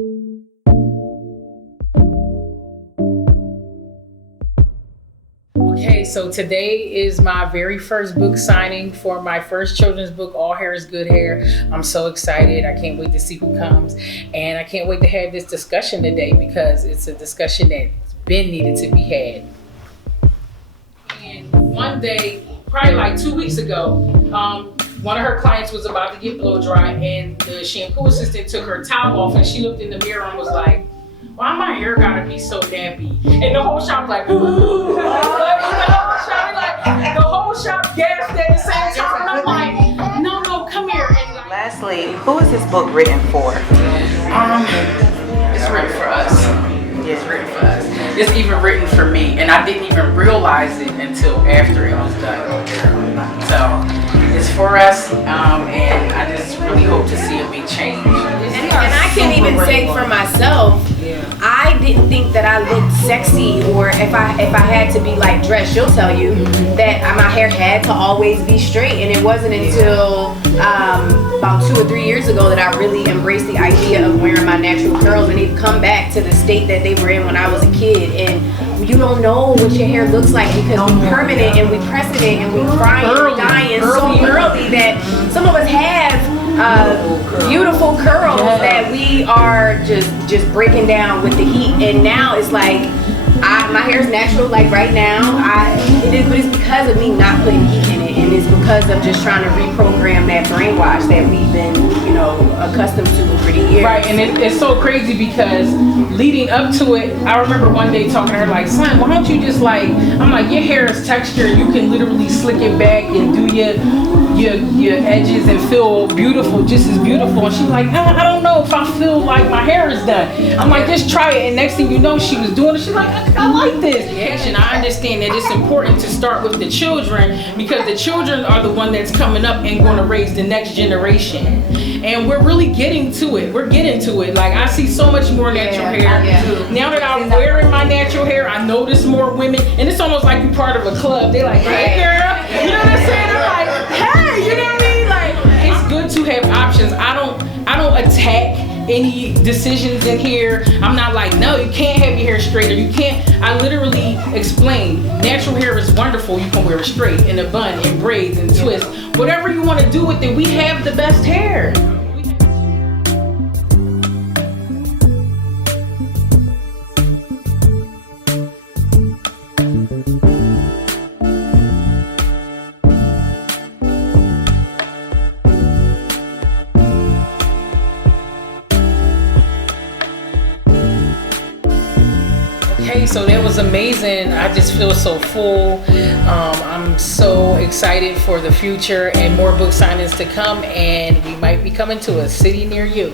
Okay, so today is my very first book signing for my first children's book, All Hair is Good Hair. I'm so excited. I can't wait to see who comes. And I can't wait to have this discussion today because it's a discussion that's been needed to be had. And one day, probably like 2 weeks ago, one of her clients was about to get blow dry and the shampoo assistant took her towel off and she looked in the mirror and was like, why my hair gotta be so nappy? And the whole shop was like, ooh. The whole shop gasped at the same time. And I'm like, no, come here. And like, Lastly, who is this book written for? it's written for us. It's written for us. It's even written for me, and I didn't even realize it until after it was done. So it's for us, and I just really hope to see a big change. And I can't even say for myself, I didn't think that I looked sexy, or if I had to be like dressed, she'll tell you that my hair had to always be straight. And it wasn't until about 2 or 3 years ago that I really embraced the idea of wearing my natural curls, and they've come back to the state that they were in when I was a kid. And you don't know what your hair looks like because we permanent and we press it and we fry and we dye it so early that some of us have beautiful curls that we are just breaking down with the heat. And now it's like my hair is natural, like right now it is, but it's because of me not putting heat in it, and it's because of just trying to reprogram that brainwash that we've been accustomed to for the years. Right, and it's so crazy because leading up to it, I remember one day talking to her like, son, why don't you just I'm like, your hair is texture, you can literally slick it back and do your edges and feel beautiful, just as beautiful. And she's like, I don't know if I feel like my hair is done. I'm like, just try it. And next thing you know, she was doing it. She's like, I like this. And I understand that it's important to start with the children because the children are the one that's coming up and going to raise the next generation. And we're really getting to it. We're getting to it. Like, I see so much more natural hair. Now that I'm wearing my natural hair, I notice more women. And it's almost like you're part of a club. They're like, hey, girl. You know what I'm saying? They're like, hey, you know what I mean? Like, it's good to have options. I don't attack any decisions in here. I'm not like, no, you can't have your hair straight, or you can't. I literally explain, natural hair is wonderful. You can wear it straight, in a bun, in braids, and twists. Whatever you want to do with it, we have the best hair. Okay, so that was amazing. I just feel so full. I'm so excited for the future and more book signings to come, and we might be coming to a city near you.